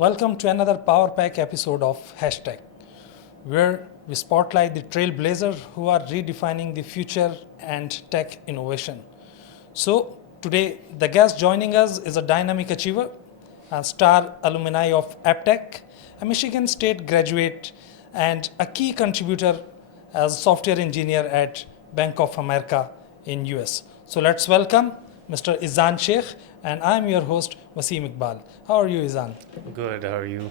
Welcome to another Power Pack episode of Hashtag, where we spotlight the trailblazers who are redefining the future and tech innovation. So, today, the guest joining us is a dynamic achiever and star alumni of AppTech, a Michigan State graduate, and a key contributor as software engineer at Bank of America in US. So, let's welcome Mr. Izan Sheikh, and I'm your host, Wasim Iqbal. How are you, Izan? Good, how are you?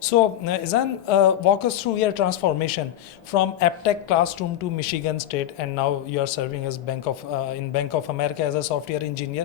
So, Izan, walk us through your transformation from AppTech classroom to Michigan State, and now you are serving as Bank of America as a software engineer.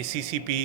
ACCP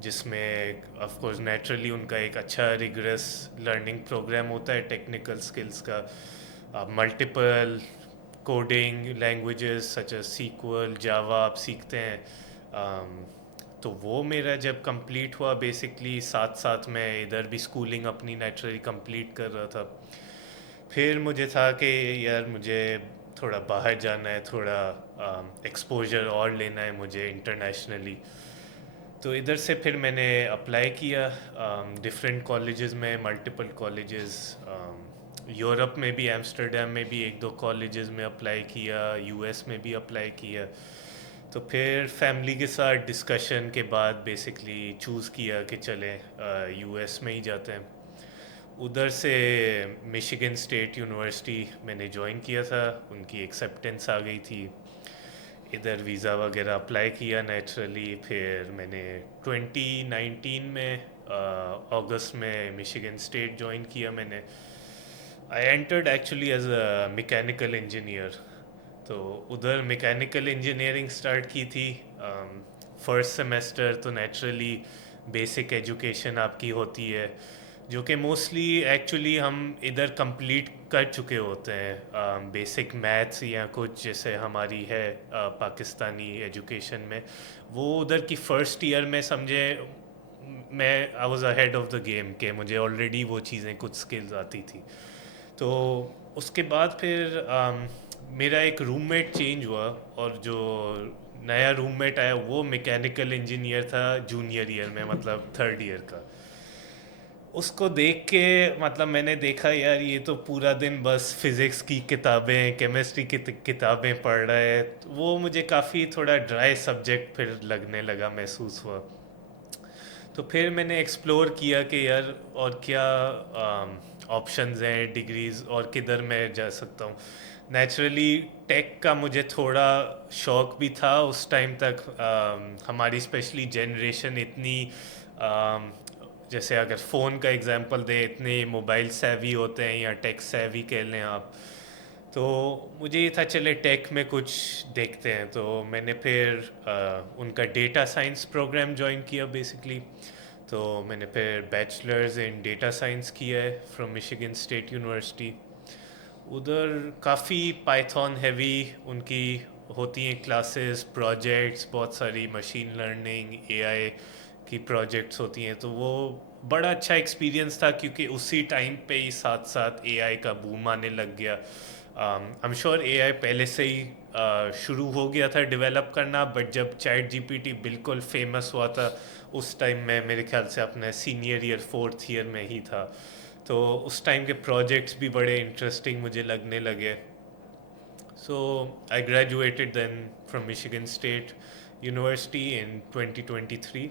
جس میں of course naturally ان کا ایک اچھا rigorous learning programme ہوتا ہے technical skills کا. آپ multiple coding languages such as SQL Java آپ سیکھتے ہیں. تو وہ میرا جب کمپلیٹ ہوا بیسکلی ساتھ ساتھ میں ادھر بھی اسکولنگ اپنی نیچرلی کمپلیٹ کر رہا تھا. پھر مجھے تھا کہ یار مجھے تھوڑا باہر جانا ہے, تھوڑا ایکسپوجر اور لینا ہے مجھے انٹرنیشنلی. تو ادھر سے پھر میں نے اپلائی کیا ڈفرینٹ کالجز میں, ملٹیپل کالجز یورپ میں بھی, ایمسٹرڈیم میں بھی 1-2 کالجز میں اپلائی کیا, یو ایس میں بھی اپلائی کیا. تو پھر فیملی کے ساتھ ڈسکشن کے بعد بیسکلی چوز کیا کہ چلیں یو ایس میں ہی جاتے ہیں. ادھر سے مشیگن اسٹیٹ یونیورسٹی میں نے جوائن کیا تھا, ان کی ایکسیپٹنس آ گئی تھی. ادھر ویزا وغیرہ اپلائی کیا نیچرلی. پھر میں نے 2019 میں اگست میں مشیگن اسٹیٹ جوائن کیا. میں نے I entered actually as a mechanical engineer. تو ادھر میکینیکل انجینئرنگ اسٹارٹ کی تھی. فرسٹ سیمیسٹر تو نیچرلی بیسک ایجوکیشن آپ کی ہوتی ہے, جو کہ موسٹلی ایکچولی ہم ادھر کمپلیٹ کر چکے ہوتے ہیں. بیسک میتھس یا کچھ جیسے ہماری ہے پاکستانی ایجوکیشن میں, وہ ادھر کی فرسٹ ایئر میں سمجھے میں I was ahead of the game کہ مجھے آلریڈی وہ چیزیں کچھ اسکلز آتی تھی. تو اس کے بعد پھر میرا ایک روم میٹ چینج ہوا, اور جو نیا روم میٹ آیا وہ میکینیکل انجینئر تھا جونیئر ایئر میں, مطلب 3rd ایئر کا. اس کو دیکھ کے مطلب میں نے دیکھا یار یہ تو پورا دن بس فزکس کی کتابیں, کیمسٹری کی کتابیں پڑھ رہا ہے. وہ مجھے کافی تھوڑا ڈرائی سبجیکٹ پھر لگنے لگا, محسوس ہوا. تو پھر میں نے ایکسپلور کیا کہ یار اور کیا آپشنز ہیں, ڈگریز اور کدھر میں جا سکتا ہوں. نیچرلی ٹیک کا مجھے تھوڑا شوق بھی تھا اس ٹائم تک. ہماری اسپیشلی جنریشن اتنی جیسے اگر فون کا اگزامپل دیں, اتنے موبائل سیوی ہوتے ہیں یا ٹیک سیوی کہہ لیں آپ. تو مجھے یہ تھا چلے ٹیک میں کچھ دیکھتے ہیں. تو میں نے پھر ان کا ڈیٹا سائنس پروگرام جوائن کیا بیسکلی. تو میں نے پھر بیچلرز ان ڈیٹا سائنس کیا ہے فرام مشیگن اسٹیٹ یونیورسٹی. ادھر کافی پائتھون ہیوی ان کی ہوتی ہیں کلاسز, پروجیکٹس, بہت ساری مشین لرننگ اے آئی کی پروجیکٹس ہوتی ہیں. تو وہ بڑا اچھا ایکسپیرینس تھا کیونکہ اسی ٹائم پہ ہی ساتھ ساتھ اے آئی کا بوم آنے لگ گیا. ایم شور اے آئی پہلے سے ہی شروع ہو گیا تھا ڈیولپ کرنا, بٹ جب چیٹ جی پی ٹی بالکل فیمس ہوا تھا اس ٹائم میں میرے خیال سے اپنے سینئر ایئر 4th ایئر میں ہی تھا. تو اس ٹائم کے پروجیکٹس بھی بڑے انٹرسٹنگ مجھے لگنے لگے. So I graduated then from Michigan State University in 2023.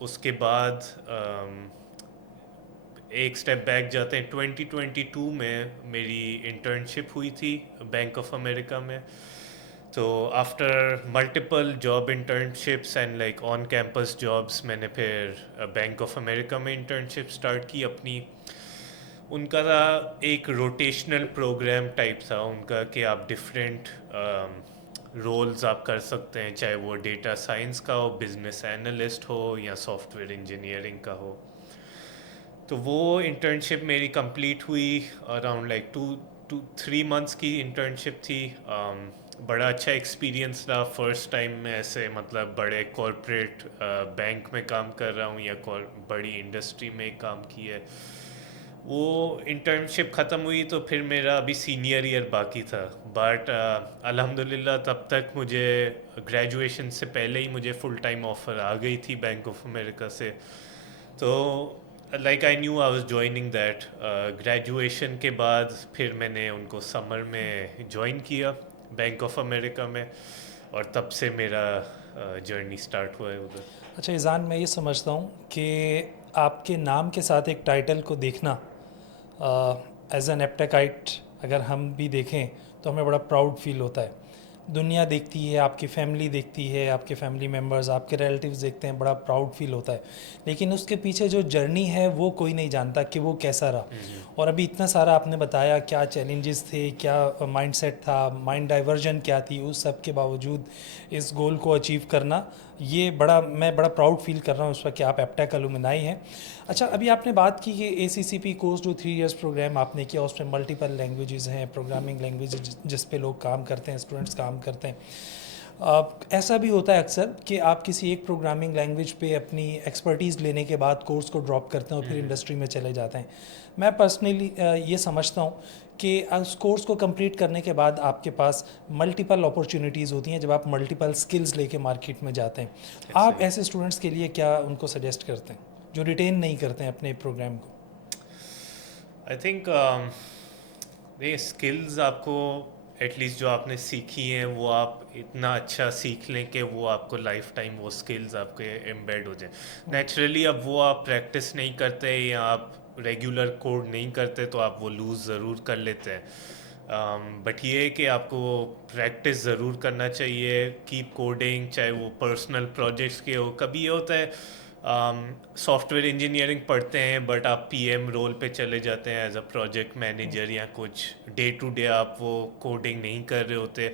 اس کے بعد ایک سٹیپ بیک جاتے ہیں. 2022 میں میری انٹرنشپ ہوئی تھی بینک آف امریکہ میں. تو after multiple job internships and like on campus jobs میں نے پھر بینک آف امریکہ میں انٹرنشپ اسٹارٹ کی اپنی. ان کا تھا ایک روٹیشنل پروگرام ٹائپ تھا ان کا کہ آپ ڈفرینٹ رولز آپ کر سکتے ہیں, چاہے وہ ڈیٹا سائنس کا ہو, بزنس انالسٹ ہو, یا سافٹ ویئر انجینئرنگ کا ہو. تو وہ انٹرنشپ میری کمپلیٹ ہوئی اراؤنڈ لائک 2-3 months کی انٹرنشپ تھی. بڑا اچھا ایکسپیرینس رہا. فرسٹ ٹائم میں ایسے مطلب بڑے کارپوریٹ بینک میں کام کر رہا ہوں یا بڑی انڈسٹری میں کام کی ہے. وہ انٹرنشپ ختم ہوئی تو پھر میرا ابھی سینئر ایئر باقی تھا, بٹ الحمدللہ تب تک مجھے گریجویشن سے پہلے ہی مجھے فل ٹائم آفر آ گئی تھی بینک آف امریکہ سے. تو like I knew I was joining that. Graduation کے بعد پھر میں نے ان کو سمر میں جوائن کیا بینک آف امریکہ میں, اور تب سے میرا جرنی سٹارٹ ہوا ہے ادھر. اچھا ایذان, میں یہ سمجھتا ہوں کہ آپ کے نام کے ساتھ ایک ٹائٹل کو دیکھنا ایز این ایپٹیکائٹ اگر ہم بھی دیکھیں تو ہمیں بڑا پراؤڈ فیل ہوتا ہے. دنیا دیکھتی ہے, آپ کی فیملی دیکھتی ہے, آپ کے فیملی ممبرز, آپ کے ریلیٹیوز دیکھتے ہیں, بڑا پراؤڈ فیل ہوتا ہے. لیکن اس کے پیچھے جو جرنی ہے وہ کوئی نہیں جانتا کہ وہ کیسا رہا. اور ابھی اتنا سارا آپ نے بتایا کیا چیلنجز تھے، کیا مائنڈ سیٹ تھا، مائنڈ ڈائیورژن کیا تھی، اس سب کے باوجود اس گول کو اچیو کرنا، یہ میں بڑا پراؤڈ فیل کر رہا ہوں اس وقت کہ آپ ایپٹیک الومنائی ہیں. اچھا، ابھی آپ نے بات کی کہ اے سی سی پی کورس جو 3 ایئرس پروگرام آپ نے کیا، اس میں ملٹیپل لینگویجز ہیں، پروگرامنگ لینگویج جس پہ لوگ کام کرتے ہیں، اسٹوڈنٹس کام کرتے ہیں. ایسا بھی ہوتا ہے اکثر کہ آپ کسی ایک پروگرامنگ لینگویج پہ اپنی ایکسپرٹیز لینے کے بعد کورس کو ڈراپ کرتے ہیں اور پھر انڈسٹری میں چلے جاتے ہیں. میں پرسنلی یہ سمجھتا ہوں کہ اس کورس کو کمپلیٹ کرنے کے بعد آپ کے پاس ملٹیپل اپورچونیٹیز ہوتی ہیں جب آپ ملٹیپل سکلز لے کے مارکیٹ میں جاتے ہیں. آپ ایسے اسٹوڈنٹس کے لیے کیا ان کو سجیسٹ کرتے ہیں جو ریٹین نہیں کرتے ہیں اپنے پروگرام کو؟ آئی تھنک یہ اسکلز آپ کو ایٹ لیسٹ جو آپ نے سیکھی ہیں وہ آپ اتنا اچھا سیکھ لیں کہ وہ آپ کو لائف ٹائم وہ اسکلز آپ کے ایمبیڈ ہو جائیں. نیچرلی اب وہ آپ پریکٹس نہیں کرتے یا آپ ریگولر کوڈ نہیں کرتے تو آپ وہ لوز ضرور کر لیتے ہیں. بٹ یہ ہے کہ آپ کو پریکٹس ضرور کرنا چاہیے، کیپ کوڈنگ، چاہے وہ پرسنل پروجیکٹس کے ہو. کبھی یہ ہوتا ہے سافٹ ویئر انجینئرنگ پڑھتے ہیں بٹ آپ پی ایم رول پہ چلے جاتے ہیں ایز اے پروجیکٹ مینیجر، یا کچھ ڈے ٹو ڈے آپ وہ کوڈنگ نہیں کر رہے ہوتے.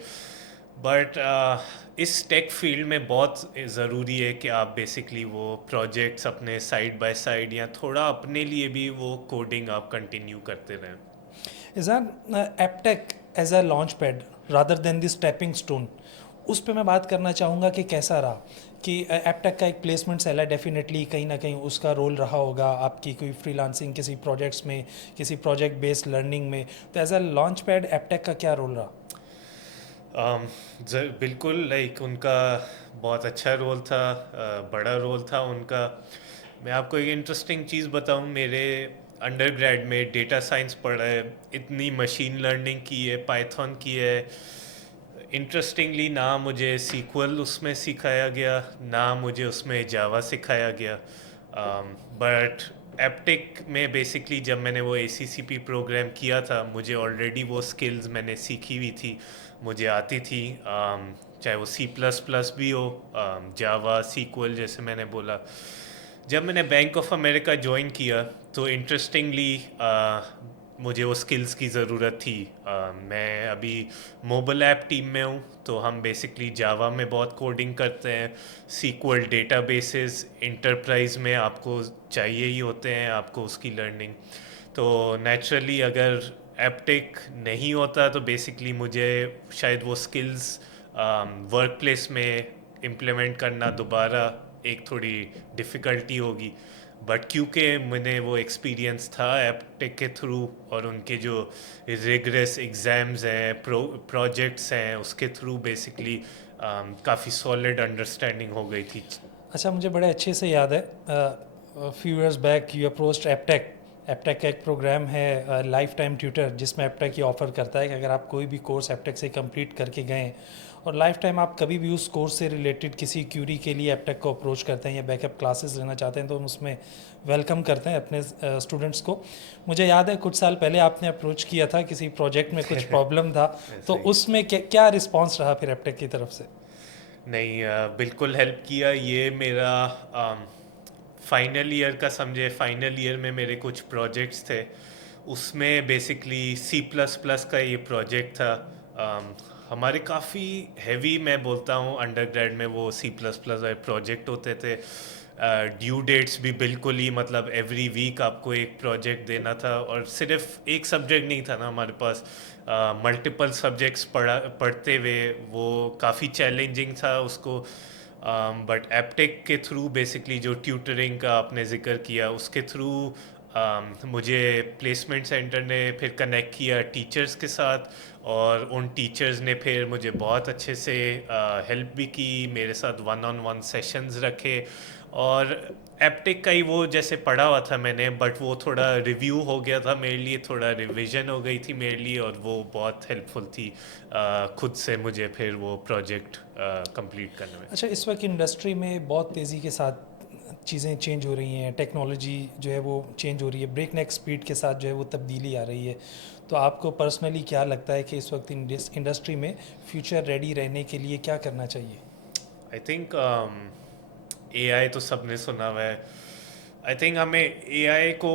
بٹ اس ٹیک فیلڈ میں بہت ضروری ہے کہ آپ بیسکلی وہ پروجیکٹس اپنے سائڈ بائی سائڈ یا تھوڑا اپنے لیے بھی وہ کوڈنگ آپ کنٹینیو کرتے رہیں. Is Aptech as a launch pad rather than the stepping stone, اس پہ میں بات کرنا چاہوں گا کہ کیسا رہا کہ ایپٹیک کا ایک پلیسمنٹ سیل ہے، ڈیفینیٹلی کہیں نہ کہیں اس کا رول رہا ہوگا آپ کی کوئی فری لانسنگ کسی پروجیکٹس میں، کسی پروجیکٹ بیسڈ لرننگ میں. تو ایز اے لانچ پیڈ ایپٹیک کا کیا رول رہا؟ بالکل لائک ان کا بہت اچھا رول تھا، بڑا رول تھا ان کا. میں آپ کو ایک انٹرسٹنگ چیز بتاؤں، میرے انڈر گریڈ میں ڈیٹا سائنس پڑھا ہے، اتنی مشین لرننگ کی ہے، پائتھون کی ہے. انٹرسٹنگلی نہ مجھے سیکول اس میں سکھایا گیا، نہ مجھے اس میں جاوا سکھایا گیا. بٹ ایپٹیک میں بیسکلی جب میں نے وہ اے سی سی پی پروگرام کیا تھا، مجھے آلریڈی وہ اسکلز میں نے سیکھی ہوئی تھی، مجھے آتی تھی. چاہے وہ سی پلس پلس بھی ہو، جاوا، سیکول جیسے میں نے بولا. جب میں نے بینک آف امریکہ جوائن کیا تو انٹرسٹنگلی مجھے وہ اسکلز کی ضرورت تھی. میں ابھی موبائل ایپ ٹیم میں ہوں تو ہم بیسکلی جاوا میں بہت کوڈنگ کرتے ہیں. سیکول ڈیٹا بیسز انٹرپرائز میں آپ کو چاہیے ہی ہوتے ہیں، آپ کو اس کی لرننگ. تو نیچرلی اگر ایپٹیک نہیں ہوتا تو بیسکلی مجھے شاید وہ اسکلز ورک پلیس میں امپلیمنٹ کرنا دوبارہ ایک تھوڑی ڈفیکلٹی ہوگی. بٹ کیونکہ میں نے وہ ایکسپیرینس تھا ایپٹیک کے تھرو، اور ان کے جو ریگریس ایگزامز ہیں، پروجیکٹس ہیں، اس کے تھرو بیسکلی کافی سالڈ انڈرسٹینڈنگ ہو گئی تھی. اچھا، مجھے بڑے اچھے سے یاد ہے few years back you approached Aptech. Aptech کا ایک پروگرام ہے لائف ٹائم ٹیوٹر، جس میں ایپٹیک یہ آفر کرتا ہے کہ اگر آپ کوئی بھی کورس ایپٹیک سے کمپلیٹ کر کے گئے ہیں اور لائف ٹائم آپ کبھی بھی اس کورس سے ریلیٹڈ کسی کیوری کے لیے ایپٹیک کو اپروچ کرتے ہیں یا بیک اپ کلاسز لینا چاہتے ہیں تو ہم اس میں ویلکم کرتے ہیں اپنے اسٹوڈنٹس کو. مجھے یاد ہے کچھ سال پہلے آپ نے اپروچ کیا تھا، کسی پروجیکٹ میں کچھ پرابلم تھا، تو اس میں کیا رسپانس رہا پھر ایپٹیک کی طرف سے؟ نہیں، بالکل ہیلپ کیا. یہ میرا فائنل ایئر کا سمجھے، فائنل ایئر میں میرے کچھ پروجیکٹس تھے، اس میں بیسکلی سی پلس پلس کا یہ پروجیکٹ تھا. ہمارے کافی ہیوی، میں بولتا ہوں انڈر گریڈ میں وہ سی پلس پلس والے پروجیکٹ ہوتے تھے. ڈیو ڈیٹس بھی بالکل ہی مطلب ایوری ویک آپ کو ایک پروجیکٹ دینا تھا، اور صرف ایک سبجیکٹ نہیں تھا نا ہمارے پاس، ملٹیپل سبجیکٹس پڑھتے ہوئے وہ کافی چیلنجنگ تھا اس کو. بٹ ایپٹیک کے تھرو بیسکلی جو ٹیوٹرنگ کا آپ نے ذکر کیا، اس کے تھرو مجھے پلیسمنٹ سینٹر نے پھر کنیکٹ کیا ٹیچرز کے ساتھ، اور ان ٹیچرز نے پھر مجھے بہت اچھے سے ہیلپ بھی کی، میرے ساتھ 1-on-1 سیشنز رکھے. اور ایپٹیک کا ہی وہ جیسے پڑھا ہوا تھا میں نے، بٹ وہ تھوڑا ریویو ہو گیا تھا میرے لیے، تھوڑا ریویژن ہو گئی تھی میرے لیے، اور وہ بہت ہیلپ فل تھی خود سے مجھے پھر وہ پروجیکٹ کمپلیٹ کرنے میں. اچھا، اس وقت انڈسٹری میں بہت تیزی کے ساتھ چیزیں چینج ہو رہی ہیں، ٹیکنالوجی جو ہے وہ چینج ہو رہی ہے، بریک نیک اسپیڈ کے ساتھ جو ہے وہ تبدیلی آ رہی ہے. تو آپ کو پرسنلی کیا لگتا ہے کہ اس وقت انڈسٹری میں فیوچر ریڈی رہنے کے لیے کیا کرنا چاہیے؟ آئی تھنک اے آئی تو سب نے سنا ہوا ہے. آئی تھنک ہمیں اے آئی کو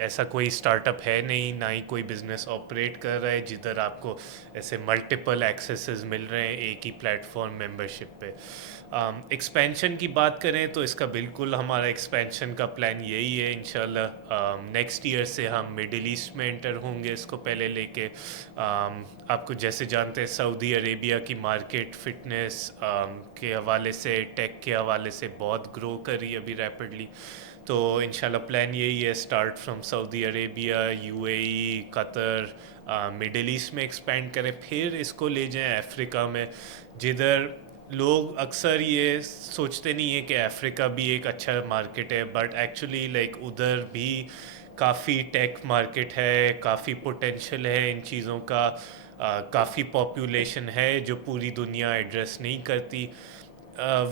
ایسا کوئی اسٹارٹ اپ ہے نہیں، نہ ہی کوئی بزنس آپریٹ کر رہا ہے جدھر آپ کو ایسے ملٹیپل ایکسیسز مل رہے ہیں ایک ہی پلیٹ فارم ممبرشپ پہ. ایکسپینشن کی بات کریں تو اس کا بالکل ہمارا ایکسپینشن کا پلان یہی ہے انشاءاللہ. نیکسٹ ایئر سے ہم مڈل ایسٹ میں انٹر ہوں گے اس کو پہلے لے کے. آپ کو جیسے جانتے ہیں سعودی عربیہ کی مارکیٹ فٹنس کے حوالے سے، ٹیک کے حوالے سے بہت گرو کر رہی ہے ابھی ریپڈلی. تو انشاءاللہ پلان یہی ہے start from Saudi Arabia, U A E, Qatar, Middle East میں ایکسپینڈ کریں، پھر اس کو لے جائیں افریقہ میں، جدھر لوگ اکثر یہ سوچتے نہیں ہیں کہ افریقہ بھی ایک اچھا مارکیٹ ہے، بٹ ایکچولی لائک ادھر بھی کافی ٹیک مارکیٹ ہے، کافی پوٹینشیل ہے ان چیزوں کا، کافی پاپولیشن ہے جو پوری دنیا ایڈریس نہیں کرتی.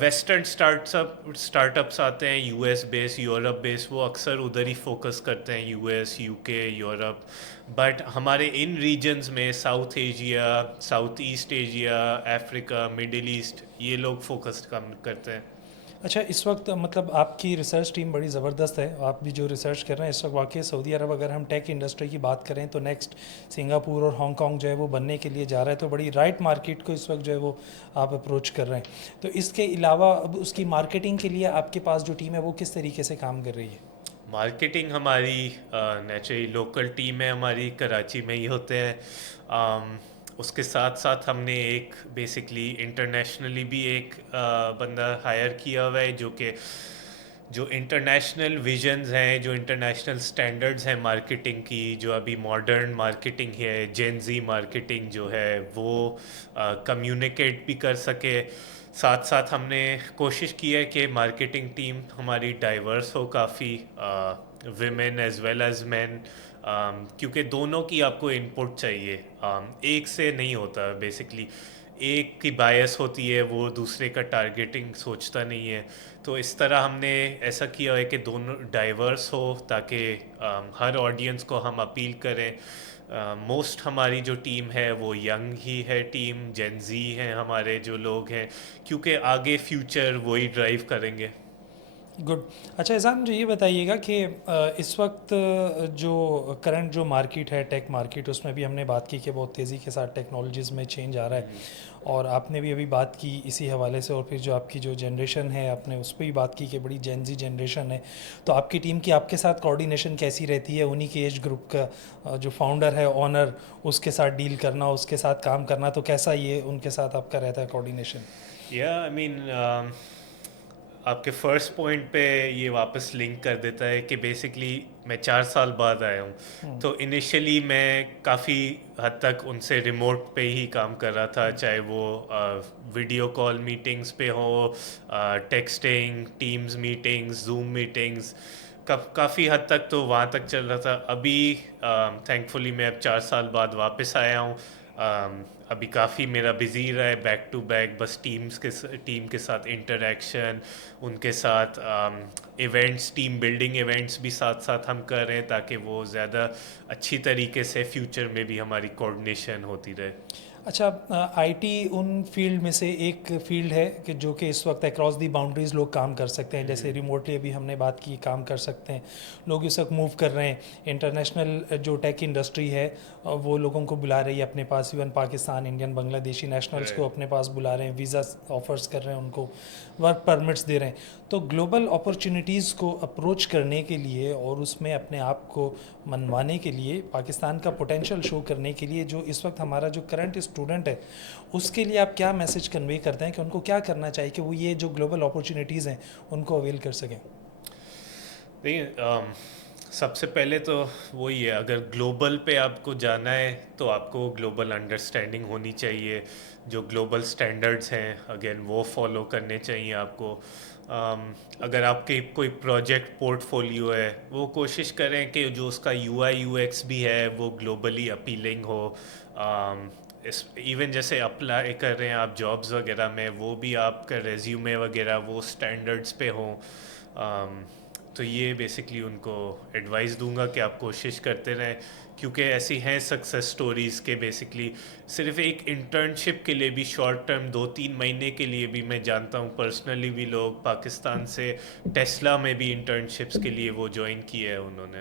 ویسٹرن اسٹارٹ اپس آتے ہیں U S base, Europe base, وہ اکثر ادھر ہی فوکس کرتے ہیں، U S, U K, Europe. But ہمارے ان ریجنز میں South Asia, South East Asia, Africa, Middle East, یہ لوگ فوکس کم کرتے ہیں. اچھا، اس وقت مطلب آپ کی ریسرچ ٹیم بڑی زبردست ہے، آپ بھی جو ریسرچ کر رہے ہیں اس وقت. واقعی سعودی عرب اگر ہم ٹیک انڈسٹری کی بات کریں تو نیکسٹ سنگاپور اور ہانگ کانگ جو ہے وہ بننے کے لیے جا رہا ہے، تو بڑی رائٹ مارکیٹ کو اس وقت جو ہے وہ آپ اپروچ کر رہے ہیں. تو اس کے علاوہ اب اس کی مارکیٹنگ کے لیے آپ کے پاس جو ٹیم ہے وہ کس طریقے سے کام کر رہی ہے؟ مارکیٹنگ ہماری نیچرلی لوکل ٹیم ہے ہماری، کراچی میں ہی ہوتے ہیں. اس کے ساتھ ساتھ ہم نے ایک بیسکلی انٹرنیشنلی بھی ایک بندہ ہائر کیا ہوا ہے جو انٹرنیشنل ویژنز ہیں، جو انٹرنیشنل سٹینڈرڈز ہیں مارکیٹنگ کی، جو ابھی ماڈرن مارکیٹنگ ہے، جین زی مارکیٹنگ جو ہے وہ کمیونیکیٹ بھی کر سکے. ساتھ ساتھ ہم نے کوشش کی ہے کہ مارکیٹنگ ٹیم ہماری ڈائیورس ہو کافی، ویمن ایز ویل ایز مین، کیونکہ دونوں کی آپ کو ان پٹ چاہیے، ایک سے نہیں ہوتا بیسکلی. ایک کی بایس ہوتی ہے، وہ دوسرے کا ٹارگیٹنگ سوچتا نہیں ہے. تو اس طرح ہم نے ایسا کیا ہے کہ دونوں ڈائیورس ہو تاکہ ہر آڈینس کو ہم اپیل کریں. موسٹ ہماری جو ٹیم ہے وہ ینگ ہی ہے، ٹیم جین زی ہیں ہمارے جو لوگ ہیں، کیونکہ آگے فیوچر وہی ڈرائیو کریں گے. گڈ. اچھا احسان، مجھے یہ بتائیے گا کہ اس وقت جو کرنٹ جو مارکیٹ ہے ٹیک مارکیٹ، اس میں بھی ہم نے بات کی کہ بہت تیزی کے ساتھ ٹیکنالوجیز میں چینج آ رہا ہے، اور آپ نے بھی ابھی بات کی اسی حوالے سے. اور پھر جو آپ کی جو جنریشن ہے آپ نے اس پہ بھی بات کی کہ بڑی جین زی جنریشن ہے. تو آپ کی ٹیم کی آپ کے ساتھ کوآرڈینیشن کیسی رہتی ہے؟ انہی کے ایج گروپ کا جو فاؤنڈر ہے، اونر، اس کے ساتھ ڈیل کرنا، اس کے ساتھ کام کرنا، تو کیسا یہ ان کے ساتھ آپ کا رہتا ہے کوآرڈینیشن؟ آئی مین آپ کے فرسٹ پوائنٹ پہ یہ واپس لنک کر دیتا ہے کہ بیسکلی میں 4 سال بعد آیا ہوں. تو انیشلی میں کافی حد تک ان سے ریموٹ پہ ہی کام کر رہا تھا، چاہے وہ ویڈیو کال میٹنگز پہ ہو، texting, Teams meetings, Zoom meetings, کافی حد تک تو وہاں تک چل رہا تھا. ابھی تھینک فلی میں اب 4 سال بعد واپس آیا ہوں. ابھی کافی میرا بزی رہا ہے بیک ٹو بیک، بس ٹیم کے ساتھ انٹریکشن، ان کے ساتھ ایونٹس، ٹیم بلڈنگ ایونٹس بھی ساتھ ساتھ ہم کر رہے ہیں تاکہ وہ زیادہ اچھی طریقے سے فیوچر میں بھی ہماری کوآرڈینیشن ہوتی رہے. اچھا، آئی ٹی ان فیلڈ میں سے ایک فیلڈ ہے کہ جو کہ اس وقت اکراس دی باؤنڈریز لوگ کام کر سکتے ہیں، جیسے ریموٹلی ابھی ہم نے بات کی کام کر سکتے ہیں لوگ، اس وقت موو کر رہے ہیں. انٹرنیشنل جو ٹیک انڈسٹری ہے وہ لوگوں کو بلا رہی ہے اپنے پاس، ایون پاکستان، انڈین، بنگلہ دیشی نیشنلز کو اپنے پاس بلا رہے ہیں، ویزا آفرز کر رہے ہیں، ان کو ورک پرمٹس دے رہے ہیں. تو گلوبل اپرچونیٹیز کو اپروچ کرنے کے لیے اور اس میں اپنے آپ کو منوانے کے لیے، پاکستان کا پوٹینشیل شو کرنے کے لیے، جو اس وقت ہمارا جو کرنٹ اسٹوڈنٹ ہے اس کے لیے آپ کیا میسج کنوے کرتے ہیں کہ ان کو کیا کرنا چاہیے کہ وہ یہ جو گلوبل اپرچونیٹیز ہیں ان کو اویل کر سکیں؟ دیکھیے، سب سے پہلے تو وہی ہے، اگر گلوبل پہ آپ کو جانا ہے تو آپ کو گلوبل انڈرسٹینڈنگ ہونی چاہیے. جو گلوبل سٹینڈرڈز ہیں اگین وہ فالو کرنے چاہیے آپ کو. اگر آپ کے کوئی پروجیکٹ پورٹ فولیو ہے، وہ کوشش کریں کہ جو اس کا یو آئی یو ایکس بھی ہے وہ گلوبلی اپیلنگ ہو. ایون جیسے اپلائی کر رہے ہیں آپ جابز وغیرہ میں، وہ بھی آپ کا ریزیومے وغیرہ وہ سٹینڈرڈز پہ ہوں. تو یہ بیسکلی ان کو ایڈوائس دوں گا کہ آپ کوشش کرتے رہیں، کیونکہ ایسی ہیں سکسیس سٹوریز کے بیسکلی صرف ایک انٹرنشپ کے لیے بھی شارٹ ٹرم 2-3 مہینے کے لیے بھی، میں جانتا ہوں پرسنلی بھی لوگ پاکستان سے ٹیسلا میں بھی انٹرنشپس کے لیے وہ جوائن کیے ہیں انہوں نے.